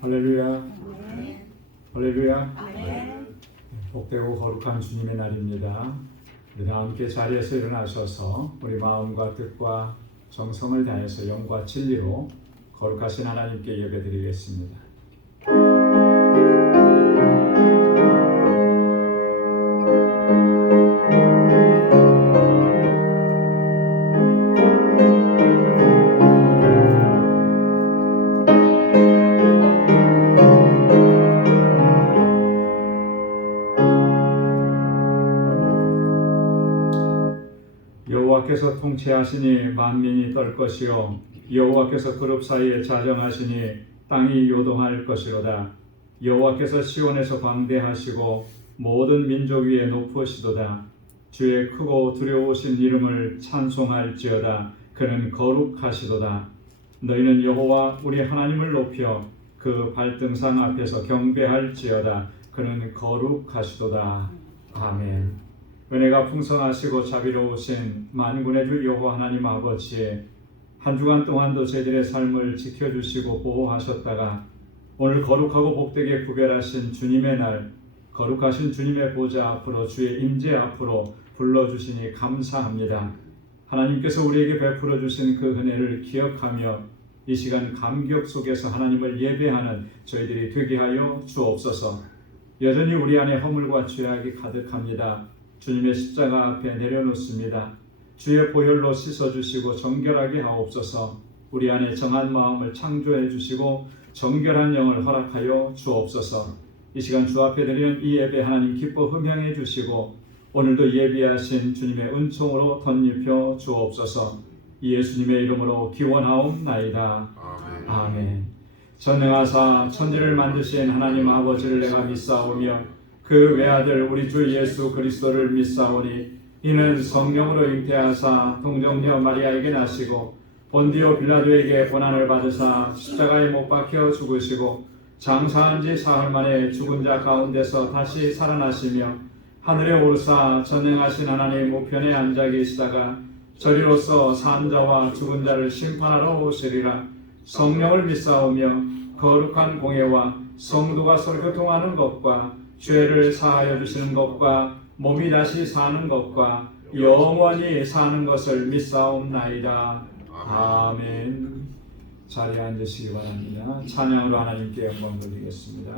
할렐루야. 할렐루야. 아멘. 복되고 거룩한 주님의 날입니다. 우리 다 함께 자리에서 일어나셔서 우리 마음과 뜻과 정성을 다해서 영과 진리로 거룩하신 하나님께 예배드리겠습니다. 여호와께서 통치하시니 만민이 떨 것이요 여호와께서 그룹 사이에 자정하시니 땅이 요동할 것이로다. 여호와께서 시온에서 광대하시고 모든 민족 위에 높으시도다. 주의 크고 두려우신 이름을 찬송할지어다. 그는 거룩하시도다. 너희는 여호와 우리 하나님을 높여 그 발등상 앞에서 경배할지어다. 그는 거룩하시도다. 아멘. 은혜가 풍성하시고 자비로우신 만군의 주 여호와 하나님 아버지, 한 주간 동안도 저희들의 삶을 지켜주시고 보호하셨다가 오늘 거룩하고 복되게 구별하신 주님의 날, 거룩하신 주님의 보좌 앞으로, 주의 임재 앞으로 불러주시니 감사합니다. 하나님께서 우리에게 베풀어 주신 그 은혜를 기억하며 이 시간 감격 속에서 하나님을 예배하는 저희들이 되게 하여 주옵소서. 여전히 우리 안에 허물과 죄악이 가득합니다. 주님의 십자가 앞에 내려놓습니다. 주의 보혈로 씻어주시고 정결하게 하옵소서. 우리 안에 정한 마음을 창조해 주시고 정결한 영을 허락하여 주옵소서. 이 시간 주 앞에 드리는 이 예배 하나님 기뻐 흠향해 주시고 오늘도 예비하신 주님의 은총으로 덧입혀 주옵소서. 예수님의 이름으로 기원하옵나이다. 아멘. 전능하사 천지를 만드신 하나님 아버지를 내가 믿사오며 그 외아들 우리 주 예수 그리스도를 믿사오니 이는 성령으로 잉태하사 동정녀 마리아에게 나시고 본디오 빌라도에게 고난을 받으사 십자가에 못 박혀 죽으시고 장사한 지 사흘 만에 죽은 자 가운데서 다시 살아나시며 하늘에 오르사 전능하신 하나님 우편에 앉아 계시다가 저리로서 산 자와 죽은 자를 심판하러 오시리라. 성령을 믿사오며 거룩한 공예와 성도가 설교통하는 것과 죄를 사하여 주시는 것과 몸이 다시 사는 것과 영원히 사는 것을 믿사옵나이다. 아멘. 자리에 앉으시기 바랍니다. 찬양으로 하나님께 영광 돌리겠습니다.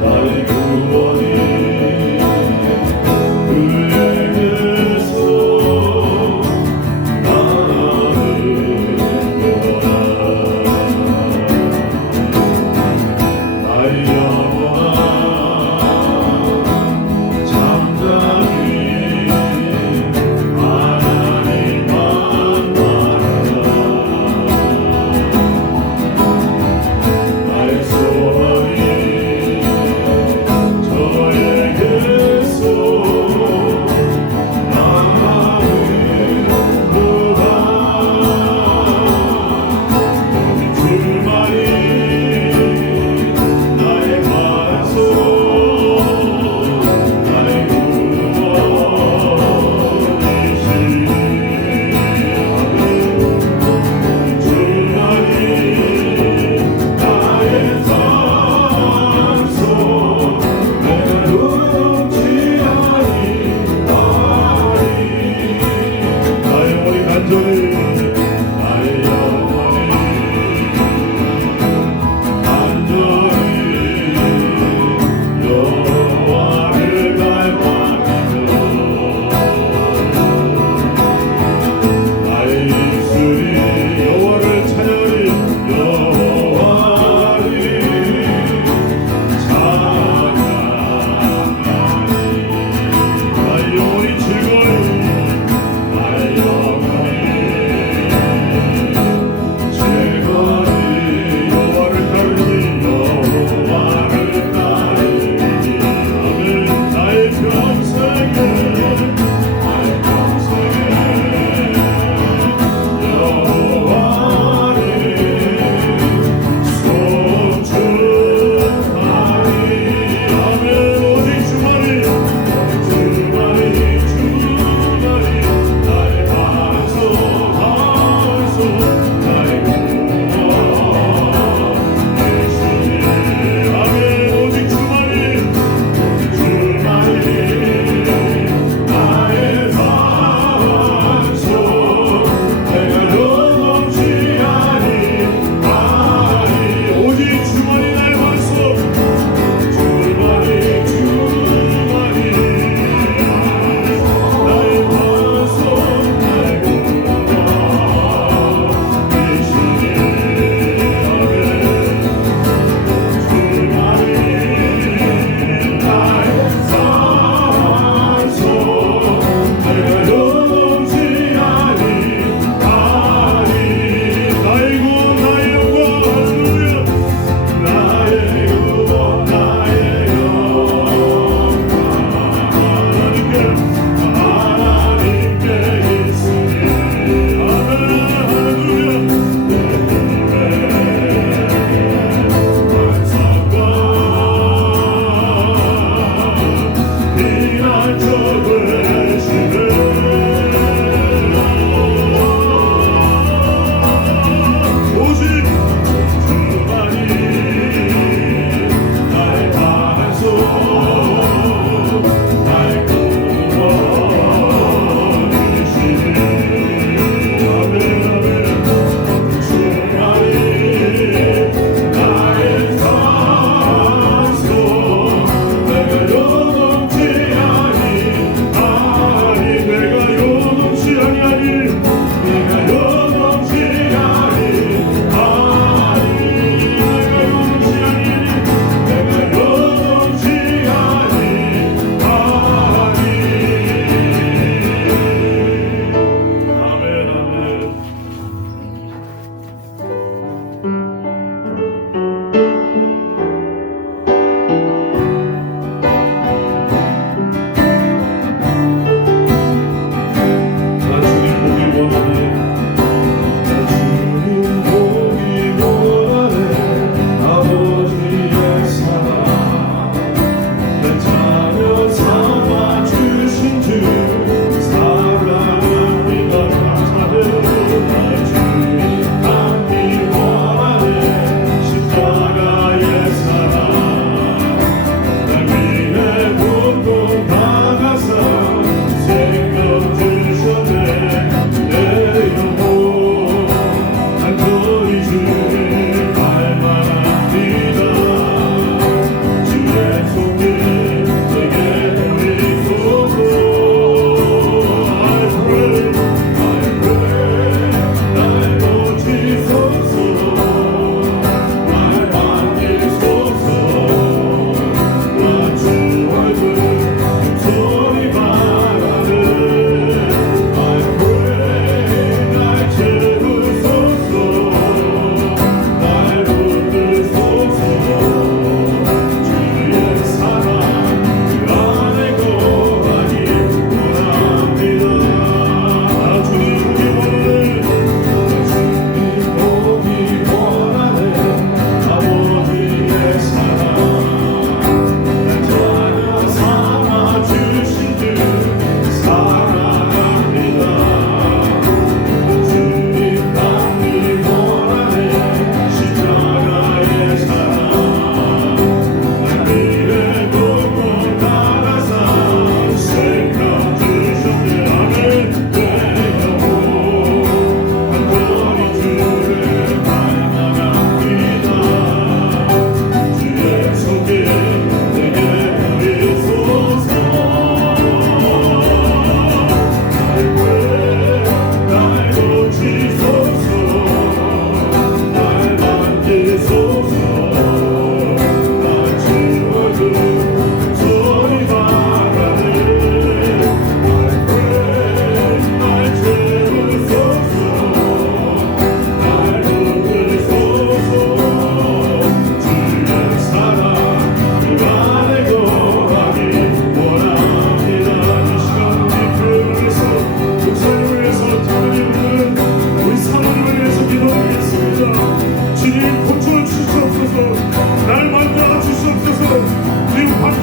나의 구원이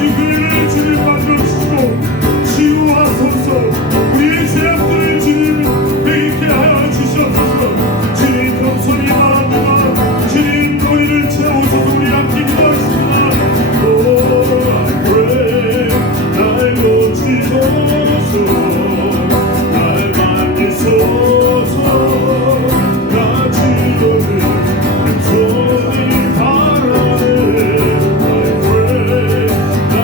이 교회를 주님 만들어주시고 치유하소서. 우리의 죄악들을 주님 회개케 하여 주시옵소서. 주님 겸손히 나아가 주님 너희를 채우소서. 우리 함께 기도하겠습니다. I pray 날 고치소서. 날 만지소서. 나 지도를 손이 바라네. I pray 날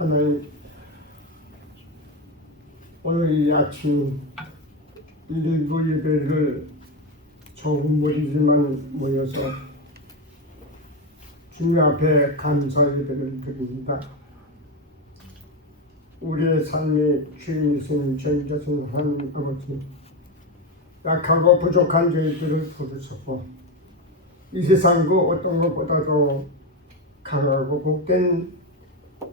하나님, 오늘 이 아침 일부 예배를 조금 무리지만 모여서 주님 앞에 감사 예배를 드립니다. 우리의 삶의 주인이신 전자신 하나님 아버지, 약하고 부족한 저희들을 부르셨고 이 세상 그 어떤 것보다도 강하고 복된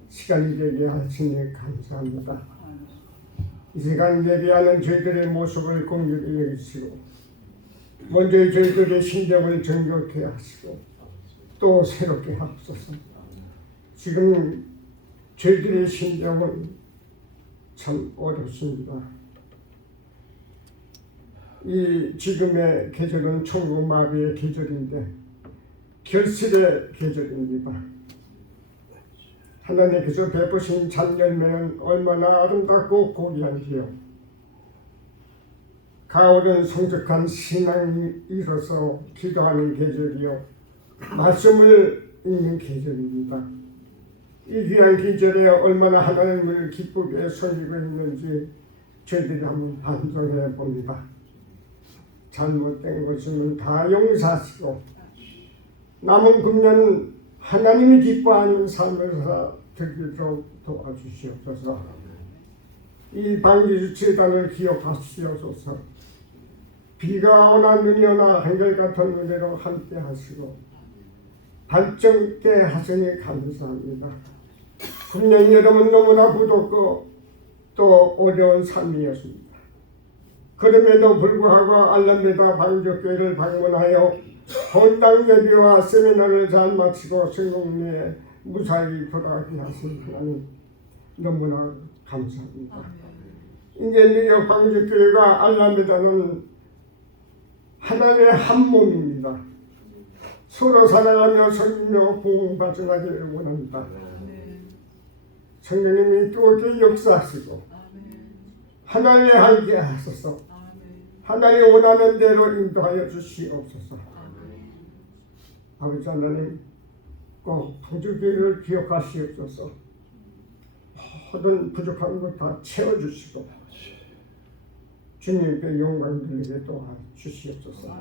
시간이 되게 하시니 감사합니다. 이 시간 예배하는 저희들의 모습을 공격히 여기시고 먼저 저희들의 심정을 정결케 하시고 또 새롭게 하옵소서. 지금 저희들의 심정은 참 어렵습니다. 이 지금의 계절은 천국마비의 계절인데 결실의 계절입니다. 하나님께서 베푸신 잔열매는 얼마나 아름답고 고귀한지요. 가을은 성적한 신앙이 일어서 기도하는 계절이요, 말씀을 읽는 계절입니다. 이 귀한 계절에 얼마나 하나님을 기쁘게 섬기고 있는지 저희들이 한번 반성해 봅니다. 잘못된 것이면 다 용서하시고 남은 금년 하나님이 기뻐하는 삶을 살아들도록 도와주시옵소서. 이 방지주체단을 기억하시옵소서. 비가 오나 눈이 오나 한결같은 은혜로 함께 하시고 발전케 하시니 감사합니다. 금년 여름은 너무나 부덥고 또 어려운 삶이었습니다. 그럼에도 불구하고 알람베다 방적교회를 방문하여 본당 예배와 세미나를 잘 마치고 성공리에 무사히 돌아가게 하신 하나님 너무나 감사합니다. 이제 뉴욕 방적교회가 알람베다는 하나님의 한 몸입니다. 서로 사랑하며 섬기며 부흥 발전하기를 원합니다. 성령님이 뜨겁게 역사하시고 하나님의 함께 하소서. 하나님 원하는 대로 인도하여 주시옵소서. 아버지 하나님, 꼭 방주교회를 기억하시옵소서. 모든 부족한 것 다 채워주시고 주님께 영광 돌리게 도와주시옵소서.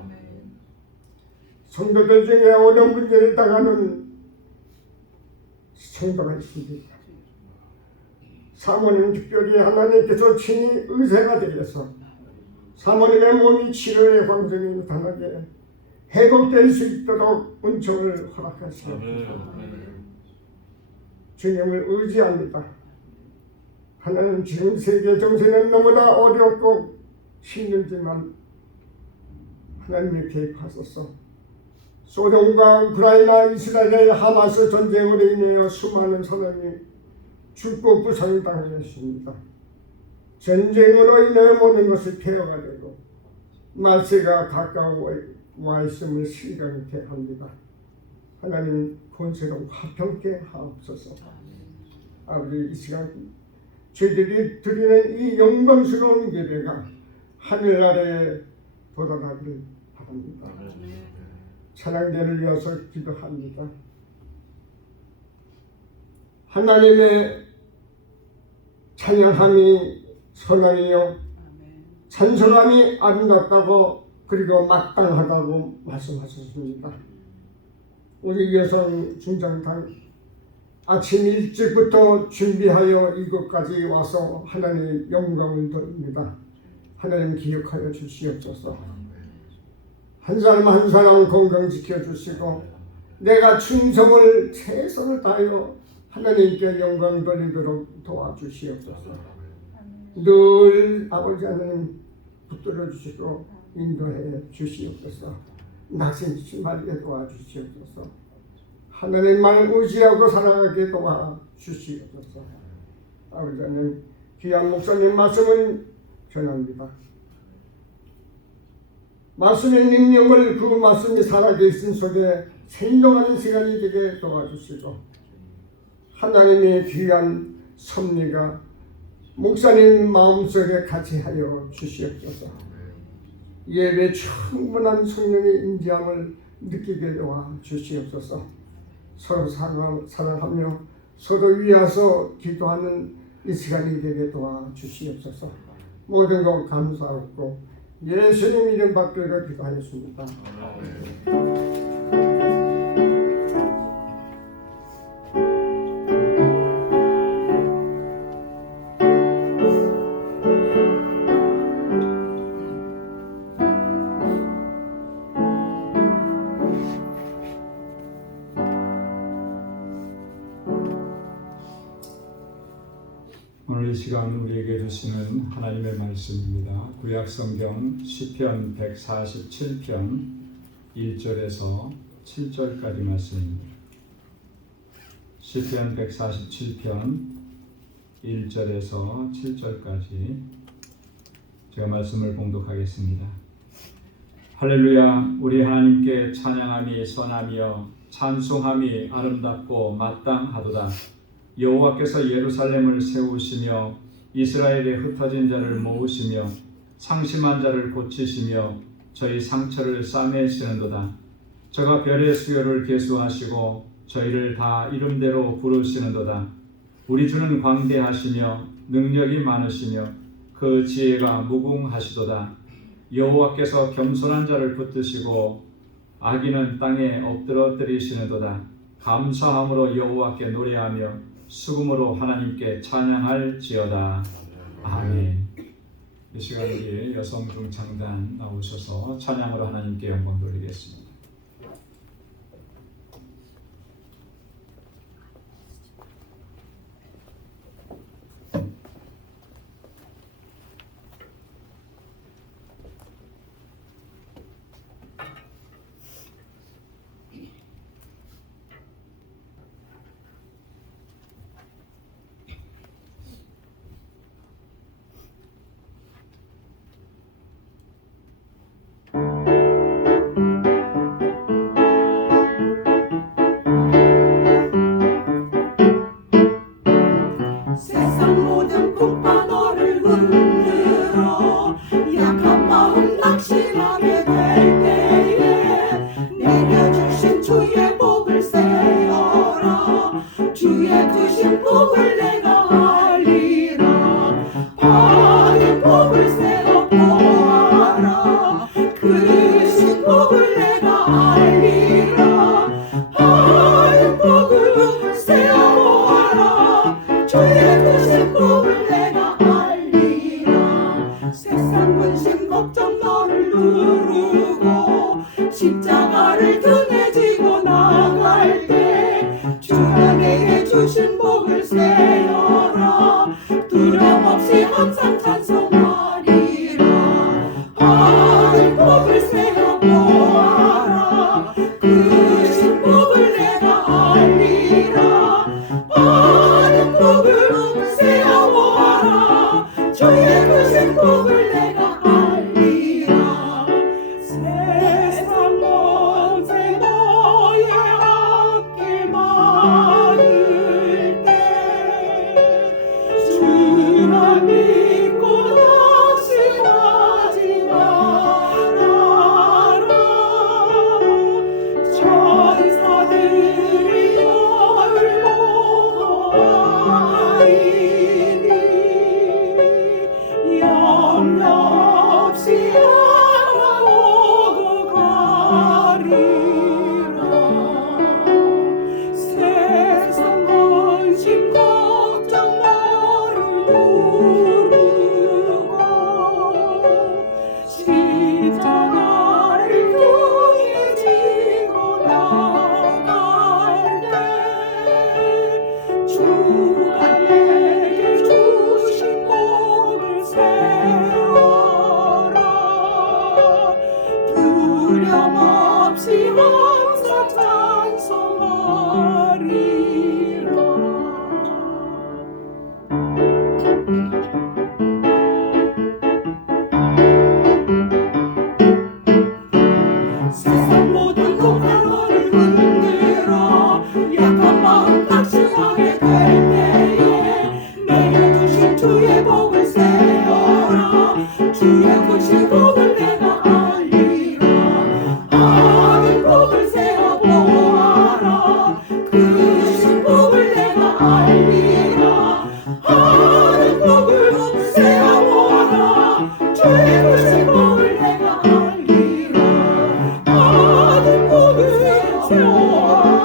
성도들 중에 어려운 문제를 당하는 성도가 있습니다. 사모님 특별히 하나님께서 친히 의사가 되어서 사모님의 몸이 치료의 광정이 나타나게 회복될 수 있도록 은총을 허락하시옵소서. 주님을 의지합니다. 하나님, 지금 세계 정세는 너무나 어렵고 힘들지만 하나님이 개입하소서. 소련과 우크라이나, 이스라엘, 하마스 전쟁으로 인하여 수많은 사람이 죽고 부상을 당하였습니다. 전쟁으로 인해 모든 것이 폐허가 되고 말세가 가까워 와 있음을 실감케 합니다. 하나님, 권세로 화평케 하옵소서. 아버지, 이 시간 저희들이 드리는 이 영광스러운 예배가 하늘 아래에 돌아가기를 바랍니다. 찬양대를 위해서 기도합니다. 하나님의 찬양함이 선하며 찬송함이 아름답다고 그리고 마땅하다고 말씀하셨습니다. 우리 여성 중장단 아침 일찍부터 준비하여 이곳까지 와서 하나님 영광을 돌립니다. 하나님 기억하여 주시옵소서. 한 사람 한 사람 건강 지켜주시고 내가 충성을 최선을 다하여 하나님께 영광 돌리도록 도와주시옵소서. 늘 아버지 하나님 붙들어 주시고 인도해 주시옵소서. 낙심치 말게 도와주시옵소서. 하나님만 의지하고 살아가게 도와주시옵소서. 아버지 하나님, 귀한 목사님 말씀은 전합니다. 말씀의 능력을 그 말씀이 살아계신 속에 생동하는 시간이 되게 도와주시고 하나님의 귀한 섭리가 목사님 마음속에 같이 하여 주시옵소서. 예배 충분한 성령의 인지함을 느끼게 도와 주시옵소서. 서로 사랑하며 서로 위하서 기도하는 이 시간이 되게 도와주시옵소서. 모든 것 감사하고 예수님 이름 받들어 기도하였습니다. 오늘 이 시간 우리에게 주시는 하나님의 말씀입니다. 구약 성경 시편 147편 1절에서 7절까지 말씀입니다. 시편 147편 1절에서 7절까지 제가 말씀을 봉독하겠습니다. 할렐루야. 우리 하나님께 찬양함이 선하며 찬송함이 아름답고 마땅하도다. 여호와께서 예루살렘을 세우시며 이스라엘의 흩어진 자를 모으시며 상심한 자를 고치시며 저희 상처를 싸매시는도다. 저가 별의 수요를 계수하시고 저희를 다 이름대로 부르시는도다. 우리 주는 광대하시며 능력이 많으시며 그 지혜가 무궁하시도다. 여호와께서 겸손한 자를 붙드시고 악인은 땅에 엎드러뜨리시는도다. 감사함으로 여호와께 노래하며 수금으로 하나님께 찬양할지어다. 아멘. 이 시간 우리 여성 중창단 나오셔서 찬양으로 하나님께 영광 돌리겠습니다.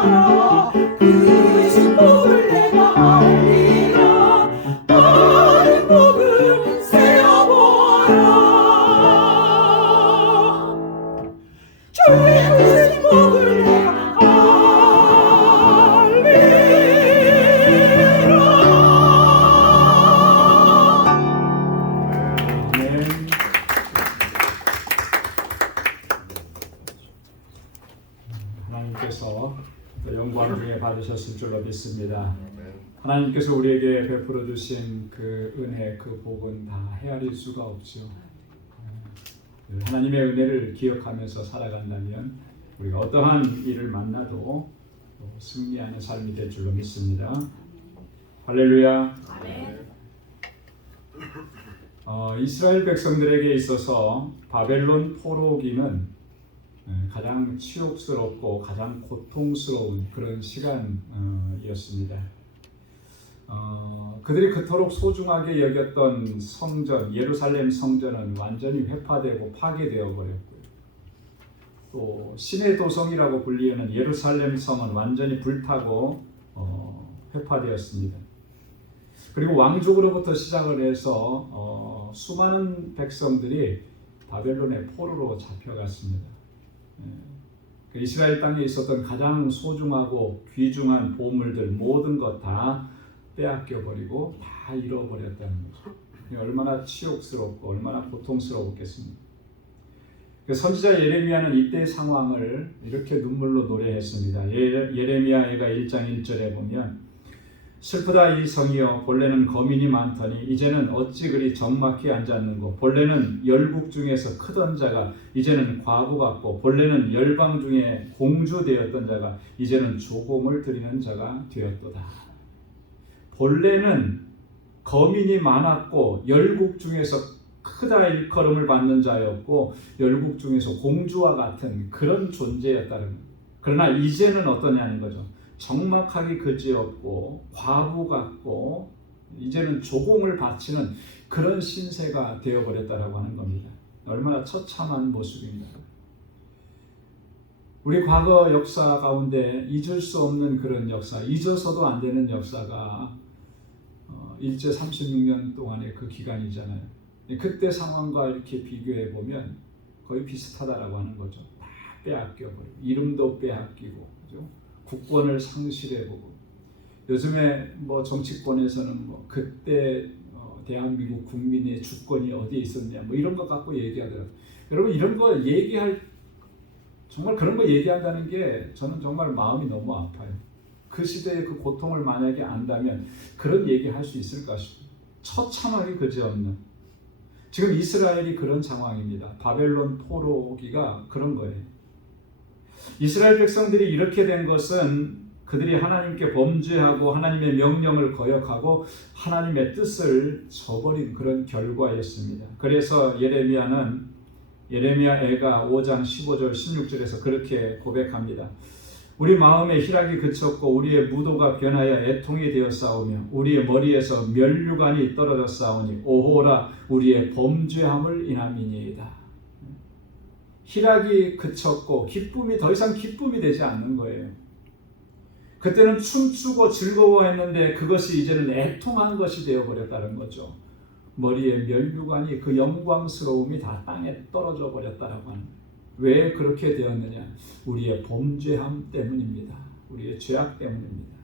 세워보아라. 그 신복을 내가 알리라. 나의 복을 세워보아라. 주의 그 신복을 내가 아멘. 하나님께서 또 영광 중에 받으셨을 줄로 믿습니다. 하나님께서 우리에게 베풀어 주신 그 은혜, 그 복은 다 헤아릴 수가 없죠. 하나님의 은혜를 기억하면서 살아간다면 우리가 어떠한 일을 만나도 승리하는 삶이 될 줄로 믿습니다. 할렐루야. 이스라엘 백성들에게 있어서 바벨론 포로기는 가장 치욕스럽고 가장 고통스러운 그런 시간이었습니다. 그들이 그토록 소중하게 여겼던 성전, 예루살렘 성전은 완전히 회파되고 파괴되어 버렸고요. 또 신의 도성이라고 불리는 예루살렘 성은 완전히 불타고 회파되었습니다. 그리고 왕족으로부터 시작을 해서 수많은 백성들이 바벨론의 포로로 잡혀갔습니다. 그 이스라엘 땅에 있었던 가장 소중하고 귀중한 보물들 모든 것 다 빼앗겨 버리고 다 잃어버렸다는 거죠. 얼마나 치욕스럽고 얼마나 고통스러웠겠습니까? 선지자 예레미야는 이때의 상황을 이렇게 눈물로 노래했습니다. 예레미야가 1장 1절에 보면 슬프다 이 성이여 본래는 거민이 많더니 이제는 어찌 그리 적막히 앉았는고 본래는 열국 중에서 크던 자가 이제는 과부 같고 본래는 열방 중에 공주 되었던 자가 이제는 조공을 드리는 자가 되었도다. 본래는 거민이 많았고 열국 중에서 크다 일컬음을 받는 자였고 열국 중에서 공주와 같은 그런 존재였다는 거예요. 그러나 이제는 어떠냐는 거죠. 적막하기 그지없고 과부 같고 이제는 조공을 바치는 그런 신세가 되어버렸다라고 하는 겁니다. 얼마나 처참한 모습입니다. 우리 과거 역사 가운데 잊을 수 없는 그런 역사, 잊어서도 안 되는 역사가 일제 36년 동안의 그 기간이잖아요. 그때 상황과 이렇게 비교해 보면 거의 비슷하다라고 하는 거죠. 다 빼앗겨버리고 이름도 빼앗기고 그죠? 국권을 상실해보고 요즘에 뭐 정치권에서는 뭐 그때 대한민국 국민의 주권이 어디에 있었냐 뭐 이런 것 갖고 얘기하더라고요. 여러분 이런 거 정말 그런 거 얘기한다는 게 저는 정말 마음이 너무 아파요. 그 시대의 그 고통을 만약에 안다면 그런 얘기 할 수 있을까 싶어요. 처참하게 그지없는 지금 이스라엘이 그런 상황입니다. 바벨론 포로기가 그런 거예요. 이스라엘 백성들이 이렇게 된 것은 그들이 하나님께 범죄하고 하나님의 명령을 거역하고 하나님의 뜻을 저버린 그런 결과였습니다. 그래서 예레미야 애가 5장 15절 16절에서 그렇게 고백합니다. 우리 마음의 희락이 그쳤고 우리의 무도가 변하여 애통이 되어 싸우며 우리의 머리에서 면류관이 떨어져 싸우니 오호라 우리의 범죄함을 인함이니이다. 희락이 그쳤고 기쁨이 더 이상 기쁨이 되지 않는 거예요. 그때는 춤추고 즐거워했는데 그것이 이제는 애통한 것이 되어버렸다는 거죠. 머리에 면류관이 그 영광스러움이 다 땅에 떨어져 버렸다라고 하는 거예요. 왜 그렇게 되었느냐? 우리의 범죄함 때문입니다. 우리의 죄악 때문입니다.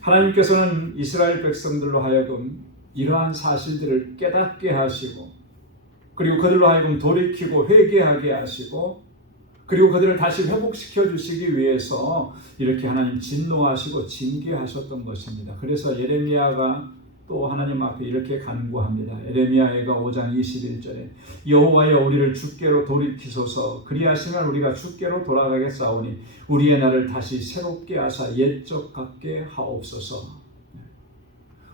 하나님께서는 이스라엘 백성들로 하여금 이러한 사실들을 깨닫게 하시고 그리고 그들로 하여금 돌이키고 회개하게 하시고 그리고 그들을 다시 회복시켜 주시기 위해서 이렇게 하나님 진노하시고 징계하셨던 것입니다. 그래서 예레미야가 또 하나님 앞에 이렇게 간구합니다. 예레미야가 5장 21절에 여호와여 우리를 주께로 돌이키소서 그리하시면 우리가 주께로 돌아가겠사오니 우리의 날을 다시 새롭게 하사 옛적 같게 하옵소서.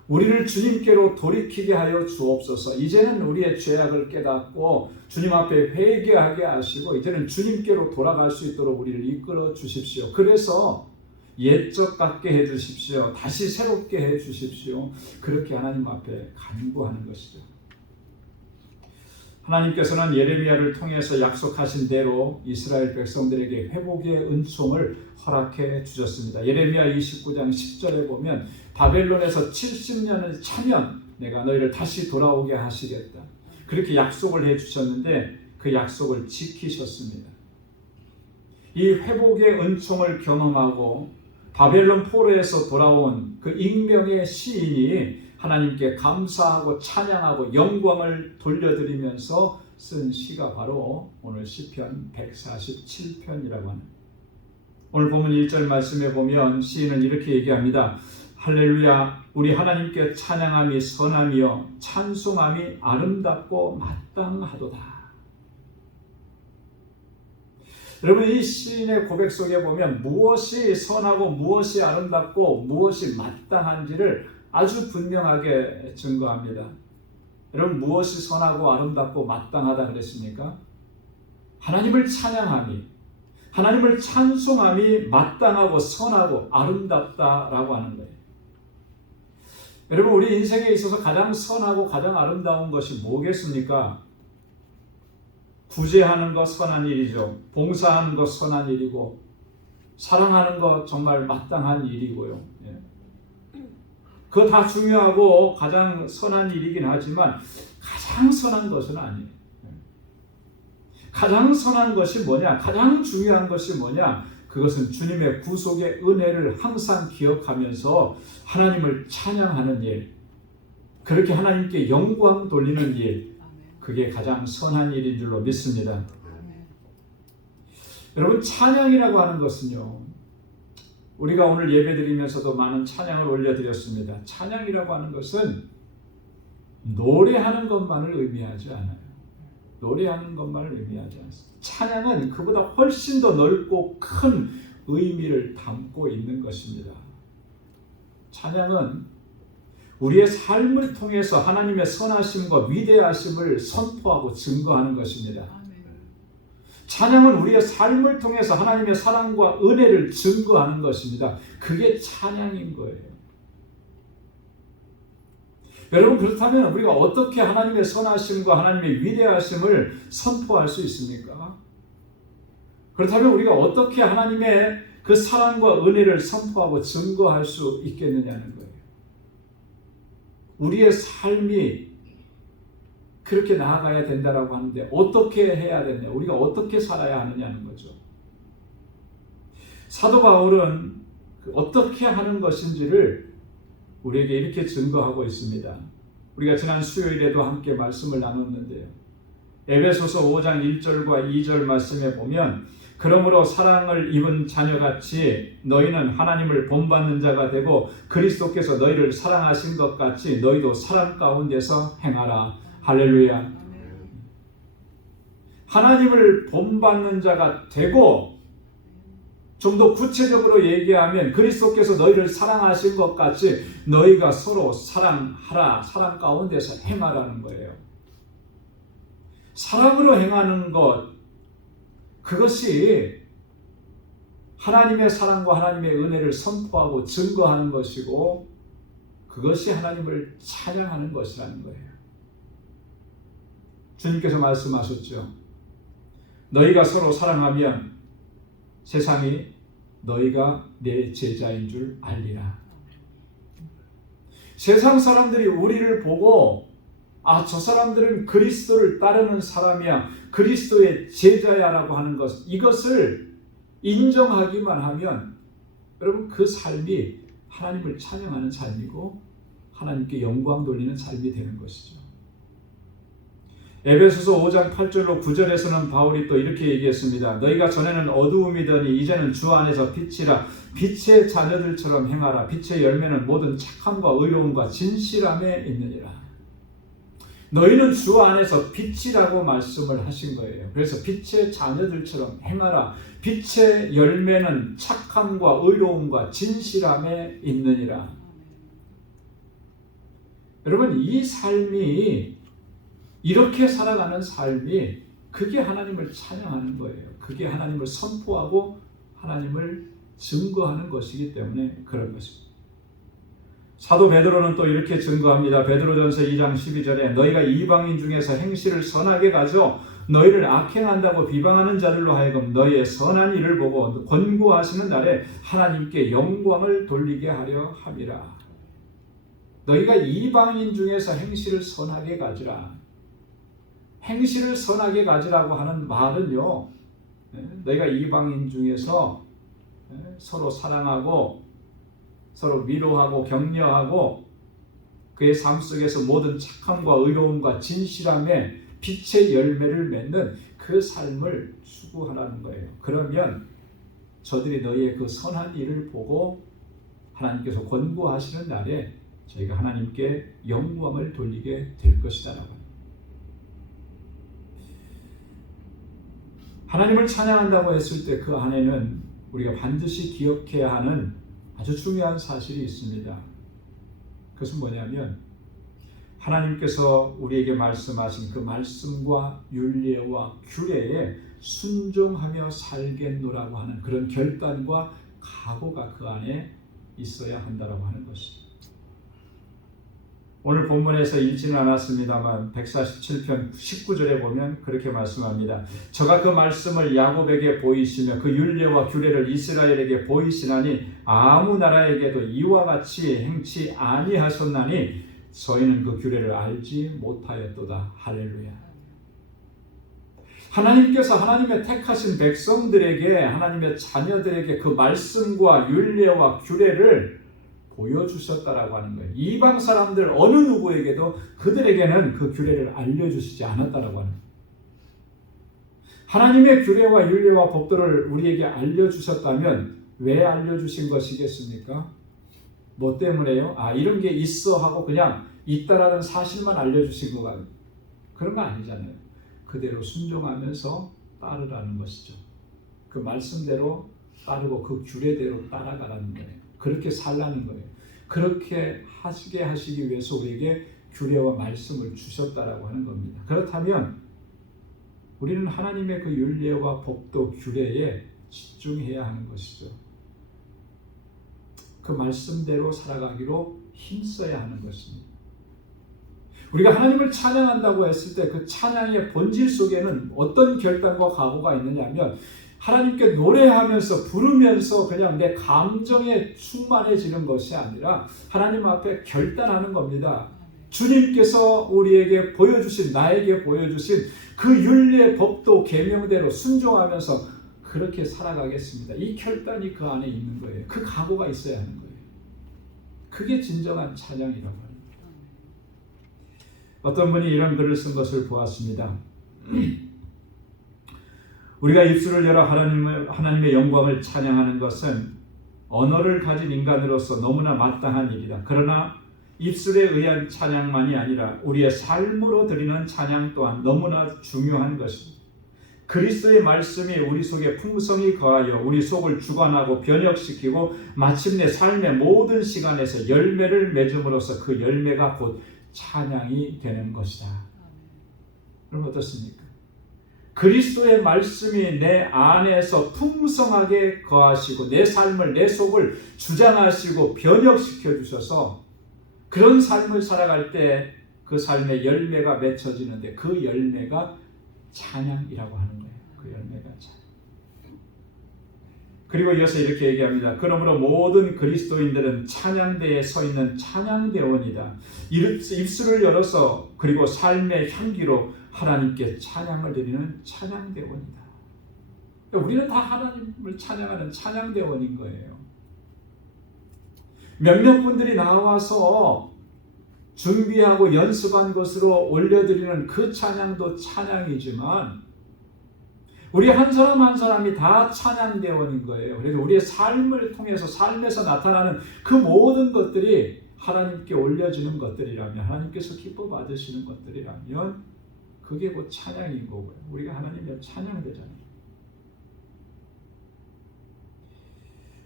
우리를 주님께로 돌이키게 하여 주옵소서. 이제는 우리의 죄악을 깨닫고 주님 앞에 회개하게 하시고 이제는 주님께로 돌아갈 수 있도록 우리를 이끌어 주십시오. 그래서 옛적 같게 해 주십시오. 다시 새롭게 해 주십시오. 그렇게 하나님 앞에 간구하는 것이죠. 하나님께서는 예레미야를 통해서 약속하신 대로 이스라엘 백성들에게 회복의 은총을 허락해 주셨습니다. 예레미야 29장 10절에 보면 바벨론에서 70년을 차면 내가 너희를 다시 돌아오게 하시겠다. 그렇게 약속을 해 주셨는데 그 약속을 지키셨습니다. 이 회복의 은총을 경험하고 바벨론 포로에서 돌아온 그 익명의 시인이 하나님께 감사하고 찬양하고 영광을 돌려드리면서 쓴 시가 바로 오늘 시편 147편이라고 하는, 오늘 보면 1절 말씀에 보면 시인은 이렇게 얘기합니다. 할렐루야, 우리 하나님께 찬양함이 선함이요 찬송함이 아름답고 마땅하도다. 여러분, 이 시인의 고백 속에 보면 무엇이 선하고 무엇이 아름답고 무엇이 마땅한지를 아주 분명하게 증거합니다. 여러분, 무엇이 선하고 아름답고 마땅하다 그랬습니까? 하나님을 찬양함이, 하나님을 찬송함이 마땅하고 선하고 아름답다라고 하는 거예요. 여러분, 우리 인생에 있어서 가장 선하고 가장 아름다운 것이 뭐겠습니까? 구제하는 것 선한 일이죠. 봉사하는 것 선한 일이고, 사랑하는 것 정말 마땅한 일이고요. 그거 다 중요하고 가장 선한 일이긴 하지만 가장 선한 것은 아니에요. 가장 선한 것이 뭐냐? 가장 중요한 것이 뭐냐? 그것은 주님의 구속의 은혜를 항상 기억하면서 하나님을 찬양하는 일, 그렇게 하나님께 영광 돌리는 일, 그게 가장 선한 일인 줄로 믿습니다. 여러분, 찬양이라고 하는 것은요, 우리가 오늘 예배드리면서도 많은 찬양을 올려드렸습니다. 찬양이라고 하는 것은 노래하는 것만을 의미하지 않아요. 노래하는 것만을 의미하지 않습니다. 찬양은 그보다 훨씬 더 넓고 큰 의미를 담고 있는 것입니다. 찬양은 우리의 삶을 통해서 하나님의 선하심과 위대하심을 선포하고 증거하는 것입니다. 찬양은 우리의 삶을 통해서 하나님의 사랑과 은혜를 증거하는 것입니다. 그게 찬양인 거예요. 여러분, 그렇다면 우리가 어떻게 하나님의 선하심과 하나님의 위대하심을 선포할 수 있습니까? 그렇다면 우리가 어떻게 하나님의 그 사랑과 은혜를 선포하고 증거할 수 있겠느냐는 거예요. 우리의 삶이 그렇게 나아가야 된다라고 하는데 어떻게 해야 되냐? 우리가 어떻게 살아야 하느냐는 거죠. 사도 바울은 어떻게 하는 것인지를 우리에게 이렇게 증거하고 있습니다. 우리가 지난 수요일에도 함께 말씀을 나눴는데요. 에베소서 5장 1절과 2절 말씀에 보면 그러므로 사랑을 입은 자녀같이 너희는 하나님을 본받는 자가 되고 그리스도께서 너희를 사랑하신 것 같이 너희도 사랑 가운데서 행하라. 할렐루야. 하나님을 본받는 자가 되고, 좀 더 구체적으로 얘기하면 그리스도께서 너희를 사랑하신 것 같이 너희가 서로 사랑하라. 사랑 가운데서 행하라는 거예요. 사랑으로 행하는 것, 그것이 하나님의 사랑과 하나님의 은혜를 선포하고 증거하는 것이고, 그것이 하나님을 찬양하는 것이라는 거예요. 주님께서 말씀하셨죠. 너희가 서로 사랑하면 세상이 너희가 내 제자인 줄 알리라. 세상 사람들이 우리를 보고 아, 저 사람들은 그리스도를 따르는 사람이야, 그리스도의 제자야라고 하는 것, 이것을 인정하기만 하면 여러분, 그 삶이 하나님을 찬양하는 삶이고 하나님께 영광 돌리는 삶이 되는 것이죠. 에베소서 5장 8절로 9절에서는 바울이 또 이렇게 얘기했습니다. 너희가 전에는 어두움이더니 이제는 주 안에서 빛이라. 빛의 자녀들처럼 행하라. 빛의 열매는 모든 착함과 의로움과 진실함에 있느니라. 너희는 주 안에서 빛이라고 말씀을 하신 거예요. 그래서 빛의 자녀들처럼 행하라. 빛의 열매는 착함과 의로움과 진실함에 있느니라. 여러분, 이 삶이, 이렇게 살아가는 삶이, 그게 하나님을 찬양하는 거예요. 그게 하나님을 선포하고 하나님을 증거하는 것이기 때문에 그런 것입니다. 사도 베드로는 또 이렇게 증거합니다. 베드로전서 2장 12절에 너희가 이방인 중에서 행실을 선하게 가져 너희를 악행한다고 비방하는 자들로 하여금 너희의 선한 일을 보고 권고하시는 날에 하나님께 영광을 돌리게 하려 함이라. 너희가 이방인 중에서 행실을 선하게 가지라. 행실을 선하게 가지라고 하는 말은요, 너희가 이방인 중에서 서로 사랑하고 서로 위로하고 격려하고 그의 삶 속에서 모든 착함과 의로움과 진실함에 빛의 열매를 맺는 그 삶을 추구하라는 거예요. 그러면 저들이 너희의 그 선한 일을 보고 하나님께서 권고하시는 날에 저희가 하나님께 영광을 돌리게 될 것이다라고 합니다. 하나님을 찬양한다고 했을 때 그 안에는 우리가 반드시 기억해야 하는 아주 중요한 사실이 있습니다. 그것은 뭐냐면 하나님께서 우리에게 말씀하신 그 말씀과 율례와 규례에 순종하며 살겠노라고 하는 그런 결단과 각오가 그 안에 있어야 한다라고 하는 것입니다. 오늘 본문에서 읽지는 않았습니다만 147편 19절에 보면 그렇게 말씀합니다. 저가 그 말씀을 야곱에게 보이시며 그 율례와 규례를 이스라엘에게 보이시나니 아무 나라에게도 이와 같이 행치 아니하셨나니 저희는 그 규례를 알지 못하였도다. 할렐루야. 하나님께서 하나님의 택하신 백성들에게 하나님의 자녀들에게 그 말씀과 율례와 규례를 보여주셨다라고 하는 거예요. 이방 사람들 어느 누구에게도 그들에게는 그 규례를 알려주시지 않았다라고 하는 거예요. 하나님의 규례와 율례와 법도를 우리에게 알려주셨다면 왜 알려주신 것이겠습니까? 뭐 때문에요? 이런 게 있어 하고 그냥 있다라는 사실만 알려주신 거 같아요. 그런 거 아니잖아요. 그대로 순종하면서 따르라는 것이죠. 그 말씀대로 따르고 그 규례대로 따라가라는 거예요. 그렇게 살라는 거예요. 그렇게 하시기 위해서 우리에게 규례와 말씀을 주셨다라고 하는 겁니다. 그렇다면 우리는 하나님의 그 율례와 법도 규례에 집중해야 하는 것이죠. 그 말씀대로 살아가기로 힘써야 하는 것입니다. 우리가 하나님을 찬양한다고 했을 때 그 찬양의 본질 속에는 어떤 결단과 각오가 있느냐 하면 하나님께 노래하면서 부르면서 그냥 내 감정에 충만해지는 것이 아니라 하나님 앞에 결단하는 겁니다. 주님께서 우리에게 보여주신, 나에게 보여주신 그 율례 법도 계명대로 순종하면서 그렇게 살아가겠습니다. 이 결단이 그 안에 있는 거예요. 그 각오가 있어야 하는 거예요. 그게 진정한 찬양이라고 합니다. 어떤 분이 이런 글을 쓴 것을 보았습니다. 우리가 입술을 열어 하나님의 영광을 찬양하는 것은 언어를 가진 인간으로서 너무나 마땅한 일이다. 그러나 입술에 의한 찬양만이 아니라 우리의 삶으로 드리는 찬양 또한 너무나 중요한 것입니다. 그리스도의 말씀이 우리 속에 풍성히 거하여 우리 속을 주관하고 변혁시키고 마침내 삶의 모든 시간에서 열매를 맺음으로써 그 열매가 곧 찬양이 되는 것이다. 그럼 어떻습니까? 그리스도의 말씀이 내 안에서 풍성하게 거하시고 내 삶을, 내 속을 주장하시고 변혁시켜 주셔서 그런 삶을 살아갈 때 그 삶의 열매가 맺혀지는데 그 열매가 찬양이라고 하는 거예요. 그 열매가 찬양. 그리고 이어서 이렇게 얘기합니다. 그러므로 모든 그리스도인들은 찬양대에 서 있는 찬양대원이다. 입술을 열어서 그리고 삶의 향기로 하나님께 찬양을 드리는 찬양대원이다. 우리는 다 하나님을 찬양하는 찬양대원인 거예요. 몇몇 분들이 나와서 준비하고 연습한 것으로 올려드리는 그 찬양도 찬양이지만 우리 한 사람 한 사람이 다 찬양대원인 거예요. 그래서 우리의 삶을 통해서 삶에서 나타나는 그 모든 것들이 하나님께 올려지는 것들이라면, 하나님께서 기뻐 받으시는 것들이라면 그게 곧 찬양인 거고요. 우리가 하나님의 찬양되잖아요.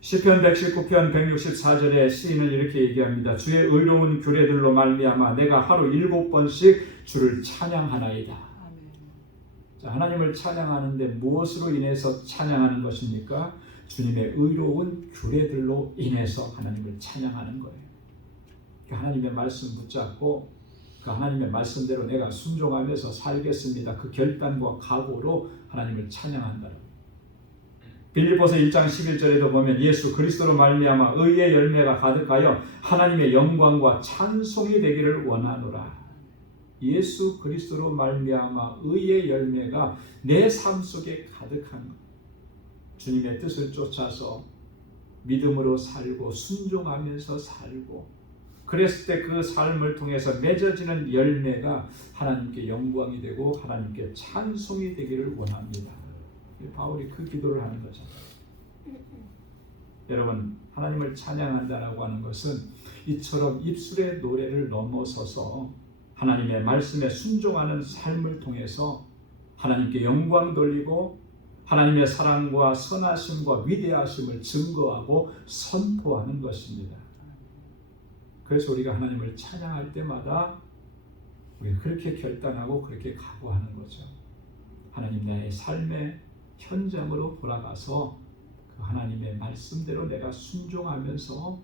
시편 119편 164절에 시인은 이렇게 얘기합니다. 주의 의로운 규례들로 말미암아 내가 하루 7번씩 주를 찬양하나이다. 자, 하나님을 찬양하는데 무엇으로 인해서 찬양하는 것입니까? 주님의 의로운 규례들로 인해서 하나님을 찬양하는 거예요. 그 하나님의 말씀 붙잡고 그 하나님의 말씀대로 내가 순종하면서 살겠습니다. 그 결단과 각오로 하나님을 찬양한다는. 빌립보서 1장 11절에도 보면 예수 그리스도로 말미암아 의의 열매가 가득하여 하나님의 영광과 찬송이 되기를 원하노라. 예수 그리스도로 말미암아 의의 열매가 내 삶 속에 가득한 것. 주님의 뜻을 쫓아서 믿음으로 살고 순종하면서 살고 그랬을 때 그 삶을 통해서 맺어지는 열매가 하나님께 영광이 되고 하나님께 찬송이 되기를 원합니다. 바울이 그 기도를 하는 거죠. 여러분, 하나님을 찬양한다라고 하는 것은 이처럼 입술의 노래를 넘어서서 하나님의 말씀에 순종하는 삶을 통해서 하나님께 영광 돌리고 하나님의 사랑과 선하심과 위대하심을 증거하고 선포하는 것입니다. 그래서 우리가 하나님을 찬양할 때마다 우리가 그렇게 결단하고 그렇게 각오하는 거죠. 하나님, 나의 삶의 현장으로 돌아가서 그 하나님의 말씀대로 내가 순종하면서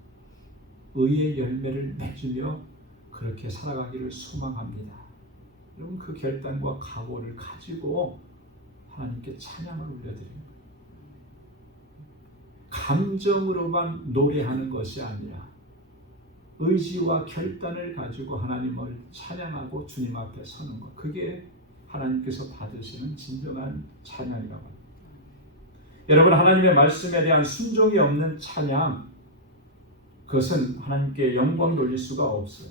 의의 열매를 맺으며 그렇게 살아가기를 소망합니다. 여러분, 그 결단과 각오를 가지고 하나님께 찬양을 올려드립니다. 감정으로만 노래하는 것이 아니라 의지와 결단을 가지고 하나님을 찬양하고 주님 앞에 서는 것, 그게 하나님께서 받으시는 진정한 찬양이라고 합니다. 여러분, 하나님의 말씀에 대한 순종이 없는 찬양, 그것은 하나님께 영광 돌릴 수가 없어요.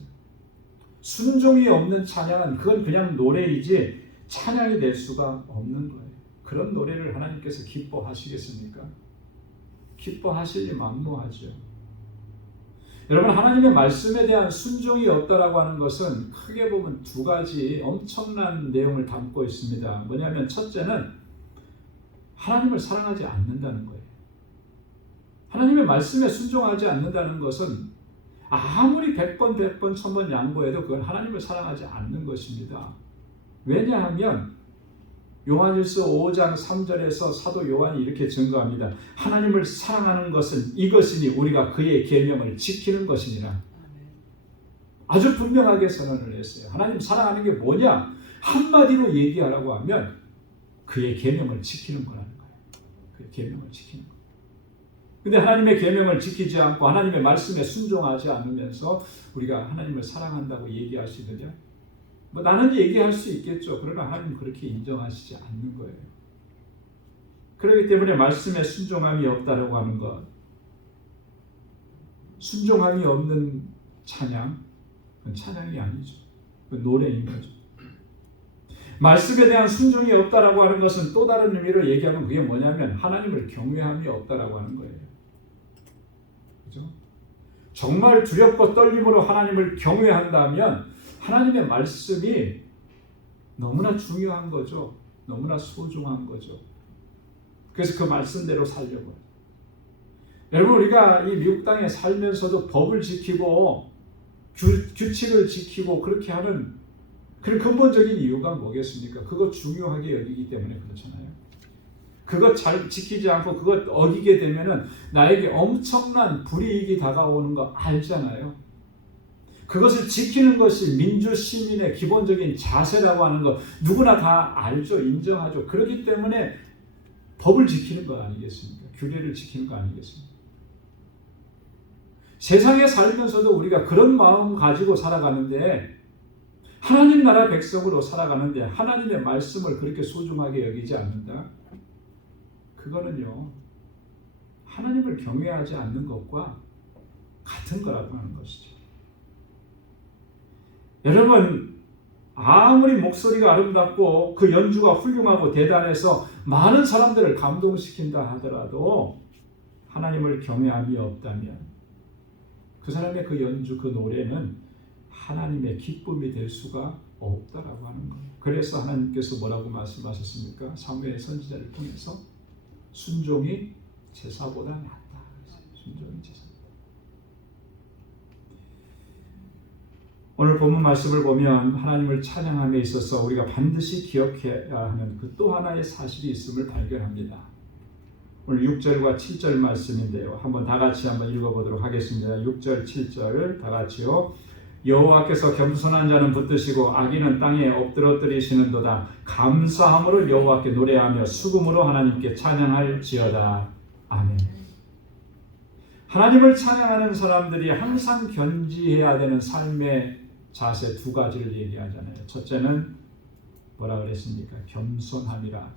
순종이 없는 찬양은 그건 그냥 노래이지 찬양이 될 수가 없는 거예요. 그런 노래를 하나님께서 기뻐하시겠습니까? 기뻐하실리 만무하죠. 여러분, 하나님의 말씀에 대한 순종이 없다라고 하는 것은 크게 보면 두 가지 엄청난 내용을 담고 있습니다. 뭐냐면 첫째는 하나님을 사랑하지 않는다는 거예요. 하나님의 말씀에 순종하지 않는다는 것은 아무리 100번, 100번, 1000번 양보해도 그건 하나님을 사랑하지 않는 것입니다. 왜냐하면 요한일서 5장 3절에서 사도 요한이 이렇게 증거합니다. 하나님을 사랑하는 것은 이것이니 우리가 그의 계명을 지키는 것이니라. 아주 분명하게 선언을 했어요. 하나님 사랑하는 게 뭐냐? 한마디로 얘기하라고 하면 그의 계명을 지키는 거라는 거예요. 그의 계명을 지키는 거. 근데 하나님의 계명을 지키지 않고 하나님의 말씀에 순종하지 않으면서 우리가 하나님을 사랑한다고 얘기하시느냐? 뭐 나는 얘기할 수 있겠죠. 그러나 하나님은 그렇게 인정하시지 않는 거예요. 그렇기 때문에 말씀에 순종함이 없다라고 하는 것, 순종함이 없는 찬양, 그건 찬양이 아니죠. 그건 노래인 거죠. 말씀에 대한 순종이 없다라고 하는 것은 또 다른 의미로 얘기하면 그게 뭐냐면 하나님을 경외함이 없다라고 하는 거예요. 그죠? 정말 두렵고 떨림으로 하나님을 경외한다면 하나님의 말씀이 너무나 중요한 거죠. 너무나 소중한 거죠. 그래서 그 말씀대로 살려고 해요. 여러분, 우리가 이 미국 땅에 살면서도 법을 지키고 규칙을 지키고 그렇게 하는 그런 근본적인 이유가 뭐겠습니까? 그거 중요하게 여기기 때문에 그렇잖아요. 그것 잘 지키지 않고 그것 어기게 되면은 나에게 엄청난 불이익이 다가오는 거 알잖아요. 그것을 지키는 것이 민주 시민의 기본적인 자세라고 하는 거 누구나 다 알죠. 인정하죠. 그렇기 때문에 법을 지키는 거 아니겠습니까? 규례를 지키는 거 아니겠습니까? 세상에 살면서도 우리가 그런 마음 가지고 살아가는데 하나님 나라 백성으로 살아가는데 하나님의 말씀을 그렇게 소중하게 여기지 않는다? 그거는요, 하나님을 경외하지 않는 것과 같은 거라고 하는 것이죠. 여러분, 아무리 목소리가 아름답고 그 연주가 훌륭하고 대단해서 많은 사람들을 감동시킨다 하더라도 하나님을 경외함이 없다면 그 사람의 그 연주, 그 노래는 하나님의 기쁨이 될 수가 없다라고 하는 거예요. 그래서 하나님께서 뭐라고 말씀하셨습니까? 사무엘 선지자를 통해서 순종이 제사보다 낫다. 순종이 제사. 오늘 본문 말씀을 보면 하나님을 찬양함에 있어서 우리가 반드시 기억해야 하는 그 또 하나의 사실이 있음을 발견합니다. 오늘 6절과 7절 말씀인데요. 한번 다 같이 한번 읽어보도록 하겠습니다. 6절, 7절 다 같이요. 여호와께서 겸손한 자는 붙드시고 악인은 땅에 엎드러뜨리시는도다. 감사함으로 여호와께 노래하며 수금으로 하나님께 찬양할지어다. 아멘. 하나님을 찬양하는 사람들이 항상 견지해야 되는 삶의 자세 두 가지를 얘기하잖아요. 첫째는 뭐라 그랬습니까? 겸손함이라.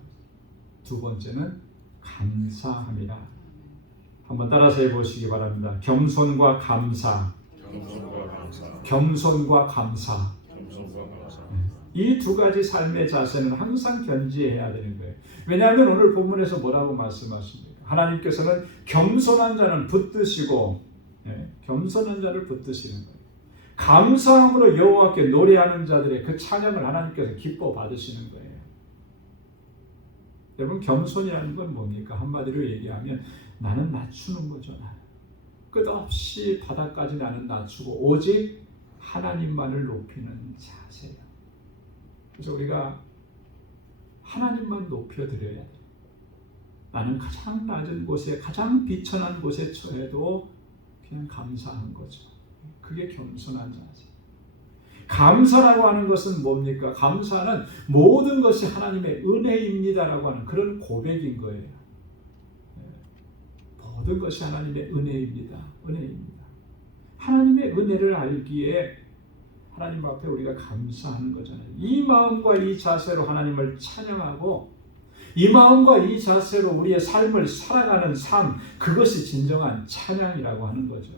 두 번째는 감사함이라. 한번 따라서 해보시기 바랍니다. 겸손과 감사. 겸손과 감사. 이 두 가지 삶의 자세는 항상 견지해야 되는 거예요. 왜냐하면 오늘 본문에서 뭐라고 말씀하십니까? 하나님께서는 겸손한 자는 붙드시고, 겸손한 자를 붙드시는 거예요. 감사함으로 여호와께 노래하는 자들의 그 찬양을 하나님께서 기뻐 받으시는 거예요. 여러분, 겸손이라는 건 뭡니까? 한마디로 얘기하면 나는 낮추는 거죠. 끝없이 바닥까지 나는 낮추고 오직 하나님만을 높이는 자세예요. 그래서 우리가 하나님만 높여드려야 돼요. 나는 가장 낮은 곳에, 가장 비천한 곳에 처해도 그냥 감사한 거죠. 그게 겸손한 자세. 감사라고 하는 것은 뭡니까? 감사는 모든 것이 하나님의 은혜입니다라고 하는 그런 고백인 거예요. 모든 것이 하나님의 은혜입니다. 은혜입니다. 하나님의 은혜를 알기에 하나님 앞에 우리가 감사하는 거잖아요. 이 마음과 이 자세로 하나님을 찬양하고 이 마음과 이 자세로 우리의 삶을 살아가는 삶, 그것이 진정한 찬양이라고 하는 거죠.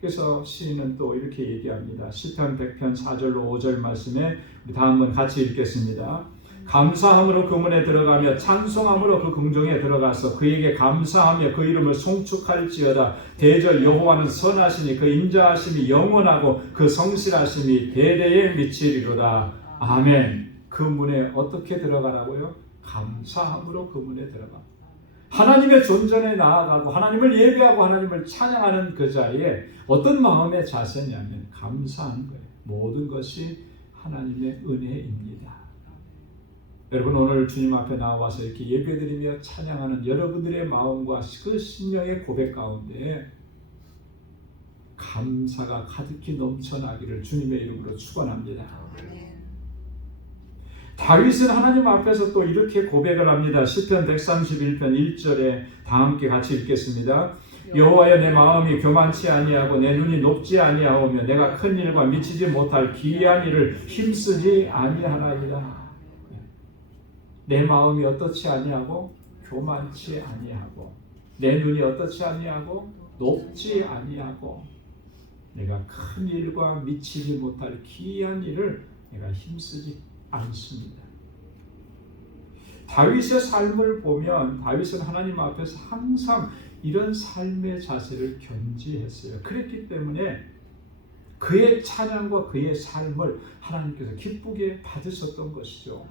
그래서 시인은 또 이렇게 얘기합니다. 시편 100편 4절로 5절 말씀에 우리 다 한번 같이 읽겠습니다. 감사함으로 그 문에 들어가며 찬송함으로 그 궁정에 들어가서 그에게 감사하며 그 이름을 송축할지어다. 대저 여호와는 선하시니 그 인자하심이 영원하고 그 성실하심이 대대에 미치리로다. 아멘. 그 문에 어떻게 들어가라고요? 감사함으로 그 문에 들어가. 하나님의 존전에 나아가고 하나님을 예배하고 하나님을 찬양하는 그 자리에 어떤 마음의 자세냐면 감사한 거예요. 모든 것이 하나님의 은혜입니다. 여러분, 오늘 주님 앞에 나와서 이렇게 예배드리며 찬양하는 여러분들의 마음과 그 심령의 고백 가운데 감사가 가득히 넘쳐나기를 주님의 이름으로 축원합니다. 다윗은 하나님 앞에서 또 이렇게 고백을 합니다. 시편 131편 1절에 다 함께 같이 읽겠습니다. 여호와여, 내 마음이 교만치 아니하고 내 눈이 높지 아니하오며 내가 큰 일과 미치지 못할 기이한 일을 힘쓰지 아니하나이다. 내 마음이 어떻지 아니하고 교만치 아니하고 내 눈이 어떻지 아니하고 높지 아니하고 내가 큰 일과 미치지 못할 기이한 일을 내가 힘쓰지 않습니다. 다윗의 삶을 보면 다윗은 하나님 앞에서 항상 이런 삶의 자세를 견지했어요. 그랬기 때문에 그의 찬양과 그의 삶을 하나님께서 기쁘게 받으셨던 것이죠.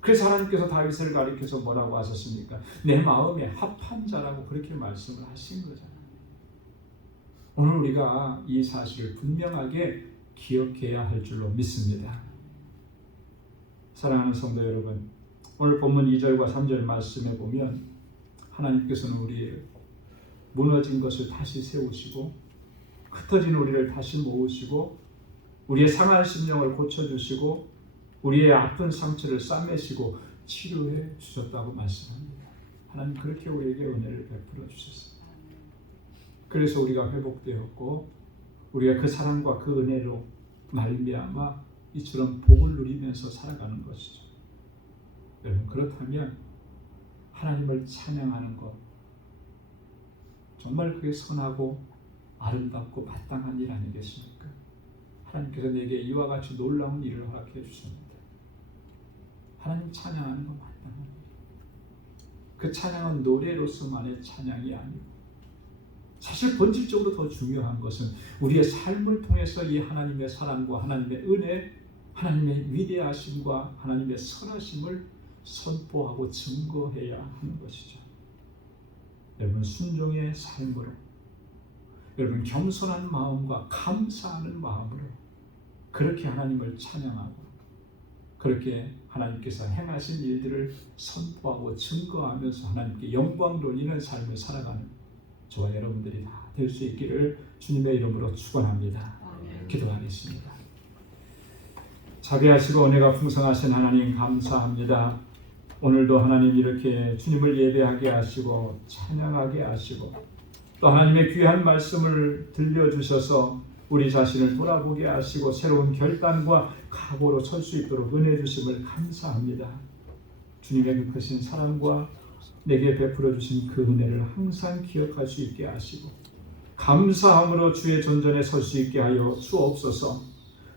그래서 하나님께서 다윗을 가리켜서 뭐라고 하셨습니까? 내 마음에 합한 자라고 그렇게 말씀을 하신 거잖아요. 오늘 우리가 이 사실을 분명하게 기억해야 할 줄로 믿습니다. 사랑하는 성도 여러분, 오늘 본문 2절과 3절 말씀에 보면 하나님께서는 우리의 무너진 것을 다시 세우시고 흩어진 우리를 다시 모으시고 우리의 상한 심령을 고쳐주시고 우리의 아픈 상처를 싸매시고 치료해 주셨다고 말씀합니다. 하나님 그렇게 우리에게 은혜를 베풀어 주셨습니다. 그래서 우리가 회복되었고 우리가 그 사랑과 그 은혜로 말미암아 이처럼 복을 누리면서 살아가는 것이죠. 여러분, 그렇다면 하나님을 찬양하는 것 정말 그게 선하고 아름답고 마땅한 일 아니겠습니까? 하나님께서 내게 이와 같이 놀라운 일을 허락해 주셨는데 하나님 찬양하는 건 마땅한 일이에요. 그 찬양은 노래로서만의 찬양이 아니고 사실 본질적으로 더 중요한 것은 우리의 삶을 통해서 이 하나님의 사랑과 하나님의 은혜, 하나님의 위대하심과 하나님의 선하심을 선포하고 증거해야 하는 것이죠. 여러분, 순종의 삶으로, 여러분 겸손한 마음과 감사하는 마음으로 그렇게 하나님을 찬양하고 그렇게 하나님께서 행하신 일들을 선포하고 증거하면서 하나님께 영광 돌리는 삶을 살아가는 저와 여러분들이 다 될 수 있기를 주님의 이름으로 축원합니다. 기도하겠습니다. 자비하시고 은혜가 풍성하신 하나님 감사합니다. 오늘도 하나님 이렇게 주님을 예배하게 하시고 찬양하게 하시고 또 하나님의 귀한 말씀을 들려주셔서 우리 자신을 돌아보게 하시고 새로운 결단과 각오로 설 수 있도록 은혜 주심을 감사합니다. 주님의 그 크신 사랑과 내게 베풀어 주신 그 은혜를 항상 기억할 수 있게 하시고 감사함으로 주의 전전에 설 수 있게 하여 주옵소서.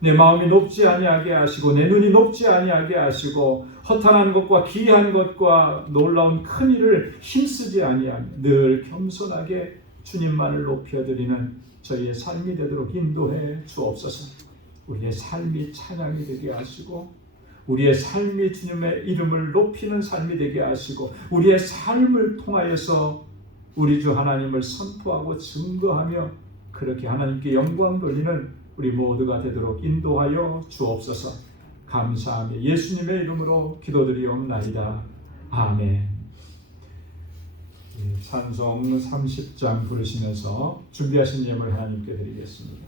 내 마음이 높지 아니하게 하시고 내 눈이 높지 아니하게 하시고 허탄한 것과 기이한 것과 놀라운 큰 일을 힘쓰지 아니하며 늘 겸손하게 주님만을 높여드리는 저희의 삶이 되도록 인도해 주옵소서. 우리의 삶이 찬양이 되게 하시고 우리의 삶이 주님의 이름을 높이는 삶이 되게 하시고 우리의 삶을 통하여서 우리 주 하나님을 선포하고 증거하며 그렇게 하나님께 영광 돌리는 우리 모두가 되도록 인도하여 주옵소서. 감사하며 예수님의 이름으로 기도드리옵나이다. 아멘. 찬송 30장 부르시면서 준비하신 예물 하나님께 드리겠습니다.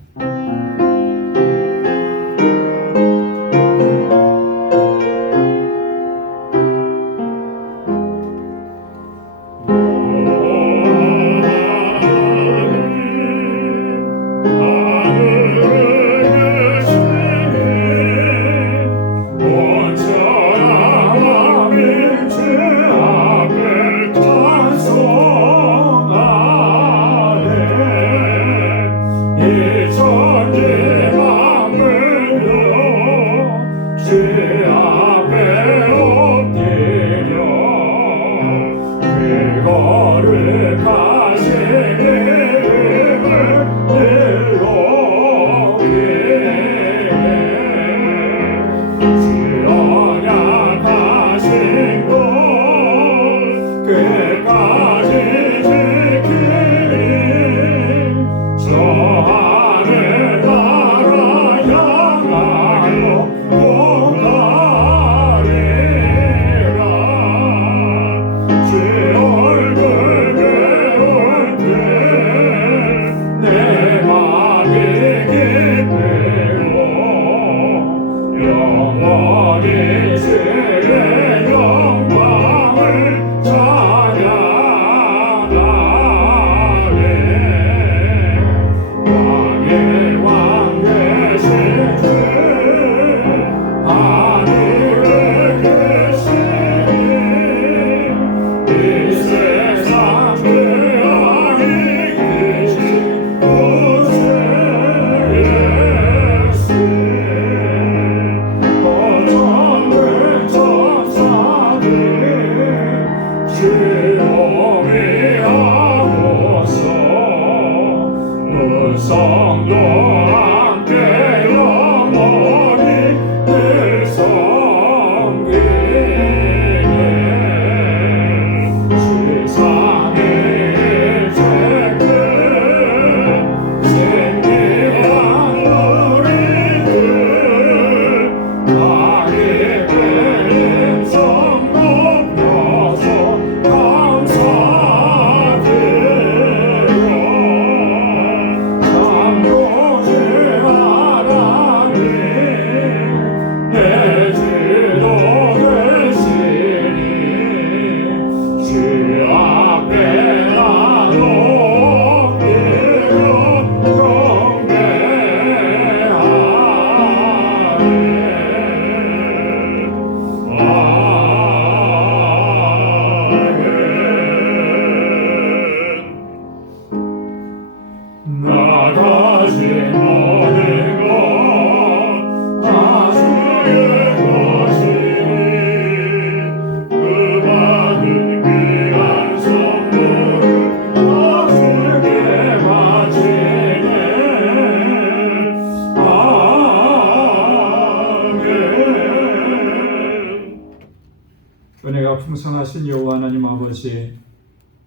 은혜가 풍성하신 여호와 하나님 아버지,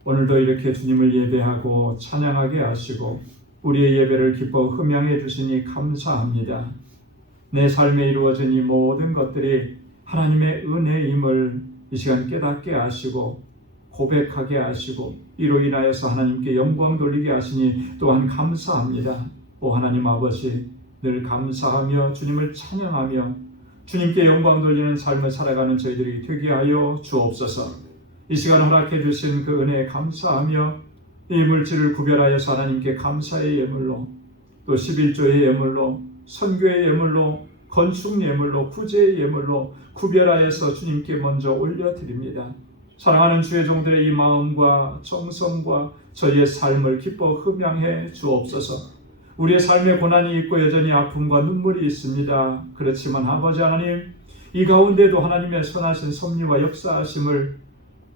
오늘도 이렇게 주님을 예배하고 찬양하게 하시고 우리의 예배를 기뻐 흠양해 주시니 감사합니다. 내 삶에 이루어진 이 모든 것들이 하나님의 은혜임을 이 시간 깨닫게 하시고 고백하게 하시고 이로 인하여서 하나님께 영광 돌리게 하시니 또한 감사합니다. 오 하나님 아버지, 늘 감사하며 주님을 찬양하며 주님께 영광 돌리는 삶을 살아가는 저희들이 되게 하여 주옵소서. 이 시간 허락해 주신 그 은혜에 감사하며 이 물질을 구별하여서 하나님께 감사의 예물로, 또 11조의 예물로, 선교의 예물로, 건축 예물로, 구제의 예물로 구별하여서 주님께 먼저 올려드립니다. 사랑하는 주의 종들의 이 마음과 정성과 저희의 삶을 기뻐 흠양해 주옵소서. 우리의 삶에 고난이 있고 여전히 아픔과 눈물이 있습니다. 그렇지만 아버지 하나님, 이 가운데도 하나님의 선하신 섭리와 역사하심을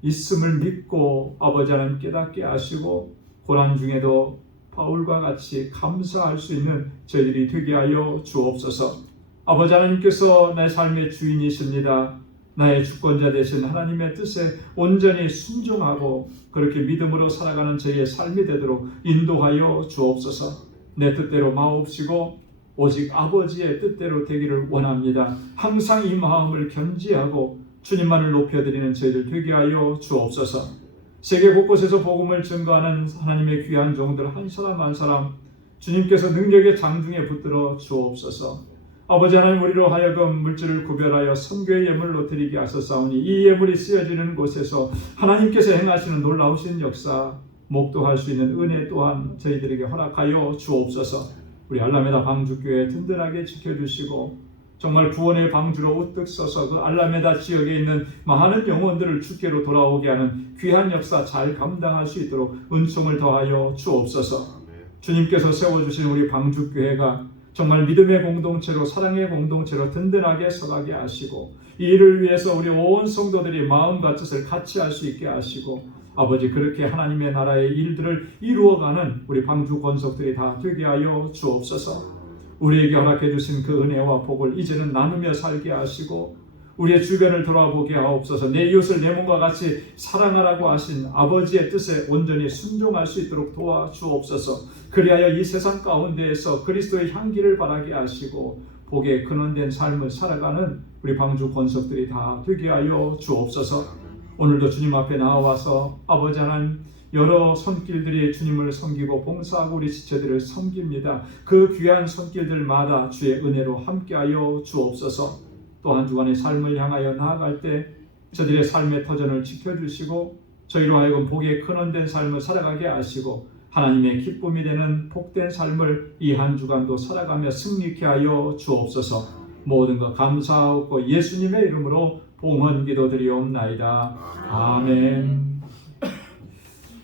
있음을 믿고 아버지 하나님 깨닫게 하시고 고난 중에도 바울과 같이 감사할 수 있는 저희들이 되게 하여 주옵소서. 아버지 하나님께서 내 삶의 주인이십니다. 나의 주권자 되신 하나님의 뜻에 온전히 순종하고 그렇게 믿음으로 살아가는 저희의 삶이 되도록 인도하여 주옵소서. 내 뜻대로 마옵시고 오직 아버지의 뜻대로 되기를 원합니다. 항상 이 마음을 견지하고 주님만을 높여드리는 저희들 되게 하여 주옵소서. 세계 곳곳에서 복음을 증거하는 하나님의 귀한 종들 한 사람 한 사람 주님께서 능력의 장중에 붙들어 주옵소서. 아버지 하나님, 우리로 하여금 물질을 구별하여 선교의 예물로 드리게 하셨사오니 이 예물이 쓰여지는 곳에서 하나님께서 행하시는 놀라우신 역사 목도할 수 있는 은혜 또한 저희들에게 허락하여 주옵소서. 우리 알라메다 방주교회 든든하게 지켜주시고 정말 구원의 방주로 우뚝 서서 그 알라메다 지역에 있는 많은 영혼들을 주께로 돌아오게 하는 귀한 역사 잘 감당할 수 있도록 은총을 더하여 주옵소서. 주님께서 세워주신 우리 방주교회가 정말 믿음의 공동체로, 사랑의 공동체로 든든하게 서가게 하시고 이 일을 위해서 우리 온 성도들이 마음과 뜻을 같이 할 수 있게 하시고 아버지, 그렇게 하나님의 나라의 일들을 이루어가는 우리 방주 권속들이 다 되게 하여 주옵소서. 우리에게 허락해 주신 그 은혜와 복을 이제는 나누며 살게 하시고 우리의 주변을 돌아보게 하옵소서. 내 이웃을 내 몸과 같이 사랑하라고 하신 아버지의 뜻에 온전히 순종할 수 있도록 도와주옵소서. 그리하여 이 세상 가운데에서 그리스도의 향기를 바라게 하시고 복에 근원된 삶을 살아가는 우리 방주 권속들이 다 되게 하여 주옵소서. 오늘도 주님 앞에 나와서 아버지 하나님, 여러 손길들이 주님을 섬기고 봉사하고 우리 지체들을 섬깁니다. 그 귀한 손길들마다 주의 은혜로 함께하여 주옵소서. 또 한 주간의 삶을 향하여 나아갈 때 저들의 삶의 터전을 지켜주시고 저희로 하여금 복에 근원된 삶을 살아가게 하시고 하나님의 기쁨이 되는 복된 삶을 이 한 주간도 살아가며 승리케 하여 주옵소서. 모든 것 감사하고 예수님의 이름으로 봉헌 기도드리옵나이다. 아멘.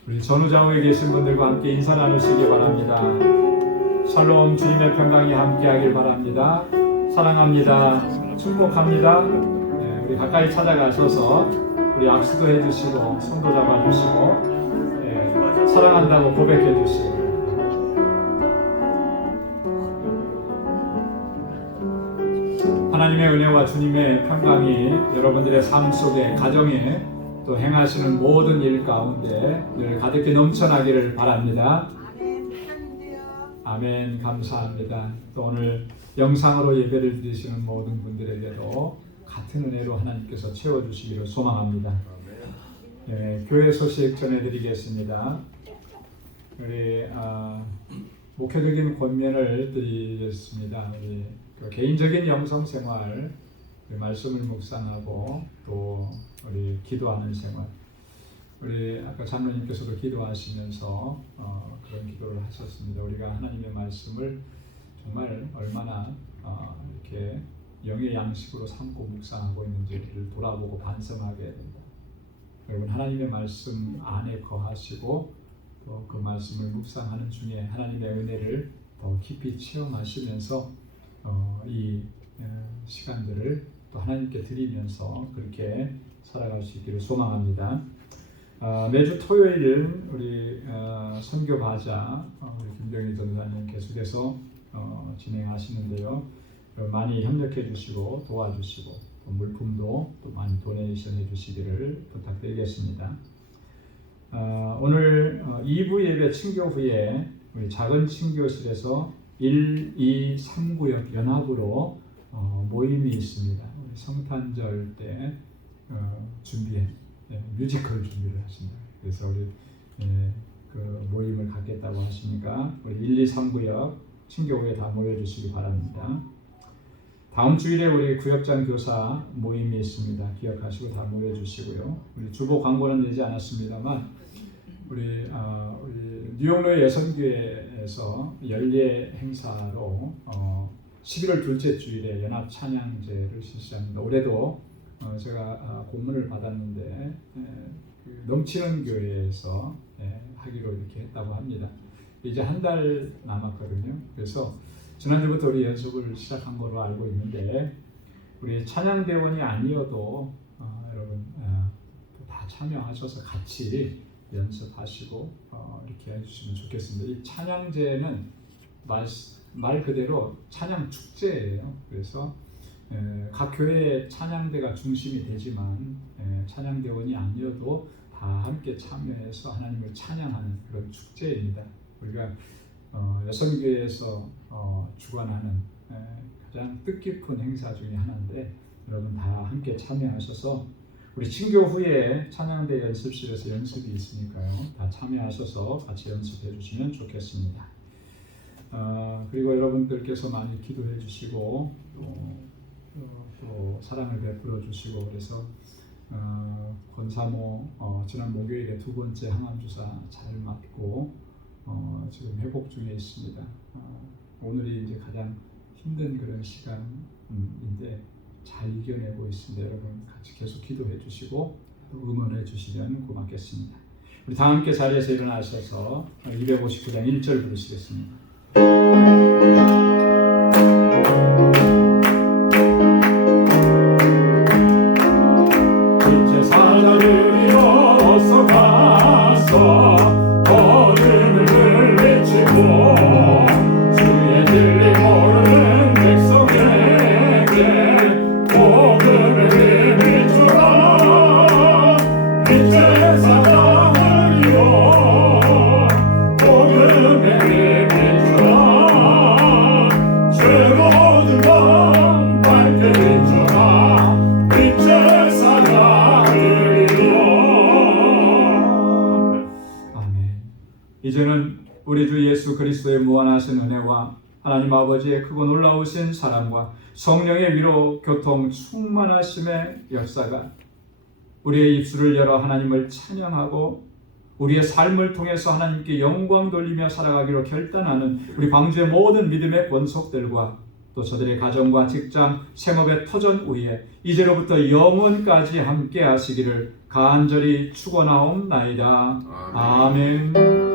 우리 전우장후에 계신 분들과 함께 인사 나누시기 바랍니다. 샬롬, 주님의 평강이 함께하길 바랍니다. 사랑합니다. 축복합니다. 네, 우리 가까이 찾아가셔서 우리 악수도 해주시고 손도 잡아주시고 네, 사랑한다고 고백해주시고 하나님의 은혜와 주님의 평강이 여러분들의 삶 속에, 가정에 또 행하시는 모든 일 가운데 늘 가득히 넘쳐나기를 바랍니다. 아멘. 감사합니다. 또 오늘 영상으로 예배를 드리시는 모든 분들에게도 같은 은혜로 하나님께서 채워주시기를 소망합니다. 네, 교회 소식 전해드리겠습니다. 우리 목회적인 권면을 드리겠습니다. 우리 개인적인 영성 생활, 말씀을 묵상하고 또 우리 기도하는 생활. 우리 아까 장로님께서도 기도하시면서 그런 기도를 하셨습니다. 우리가 하나님의 말씀을 정말 얼마나 이렇게 영의 양식으로 삼고 묵상하고 있는지를 돌아보고 반성하게 된다. 여러분, 하나님의 말씀 안에 거하시고 또 그 말씀을 묵상하는 중에 하나님의 은혜를 더 깊이 체험하시면서 이 시간들을 또 하나님께 드리면서 그렇게 살아갈 수 있기를 소망합니다. 매주 토요일 우리 선교 바자 우리 김병희 전사님 계속해서 진행하시는데요. 많이 협력해 주시고 도와주시고 또 물품도 또 많이 도네이션 해 주시기를 부탁드리겠습니다. 오늘 2부 예배 친교 후에 우리 작은 친교실에서 1, 2, 3구역 연합으로 모임이 있습니다. 우리 성탄절 때 뮤지컬 준비를 하십니다. 그래서 우리 그 모임을 갖겠다고 하시니까 우리 1, 2, 3구역 친교회에 다 모여주시기 바랍니다. 다음 주일에 우리 구역장 교사 모임이 있습니다. 기억하시고 다 모여주시고요. 우리 주보 광고는 내지 않았습니다만 우리 뉴욕로의 여성교회에서 연례 행사로 11월 둘째 주일에 연합 찬양제를 실시합니다. 올해도 제가 공문을 받았는데 넘치는 교회에서 하기로 이렇게 했다고 합니다. 이제 한 달 남았거든요. 그래서 지난주부터 우리 연습을 시작한 걸로 알고 있는데 우리 찬양대원이 아니어도 여러분 다 참여하셔서 같이 연습하시고 이렇게 해주시면 좋겠습니다. 이 찬양제는 말 그대로 찬양 축제예요. 그래서 각 교회의 찬양대가 중심이 되지만 찬양대원이 아니어도 다 함께 참여해서 하나님을 찬양하는 그런 축제입니다. 우리가 여성교회에서 주관하는 가장 뜻깊은 행사 중에 하나인데 여러분 다 함께 참여하셔서 우리 친교 후에 찬양대 연습실에서 연습이 있으니까요. 다 참여하셔서 같이 연습해 주시면 좋겠습니다. 그리고 여러분들께서 많이 기도해 주시고 또 사랑을 베풀어 주시고 그래서 권사모 지난 목요일에 두 번째 항암주사 잘 맞고 지금 회복 중에 있습니다. 오늘이 이제 가장 힘든 그런 시간인데 잘 이겨내고 있습니다. 여러분 같이 계속 기도해 주시고 또 응원해 주시면 고맙겠습니다. 우리 다 함께 자리에서 일어나셔서 259장 1절 부르시겠습니다. 이제 사자를 이어서 가서 어둠을 외치고 주의 진리 모르는 백성에게 복음을 힘이 주라. 빛의 사자를 이어 복음의 힘이 주라. 죄로운 밤 밝게 비춰라. 빛의 사자를 이어. 아멘. 이제는 우리 주 예수 그리스도의 무한하신 은혜와 하나님 아버지의 크고 놀라우신 사랑과 성령의 위로 교통 충만하심의 역사가 우리의 입술을 열어 하나님을 찬양하고 우리의 삶을 통해서 하나님께 영광 돌리며 살아가기로 결단하는 우리 광주의 모든 믿음의 권속들과 또 저들의 가정과 직장, 생업의 터전 위에 이제로부터 영원까지 함께 하시기를 간절히 축원하옵나이다. 아멘.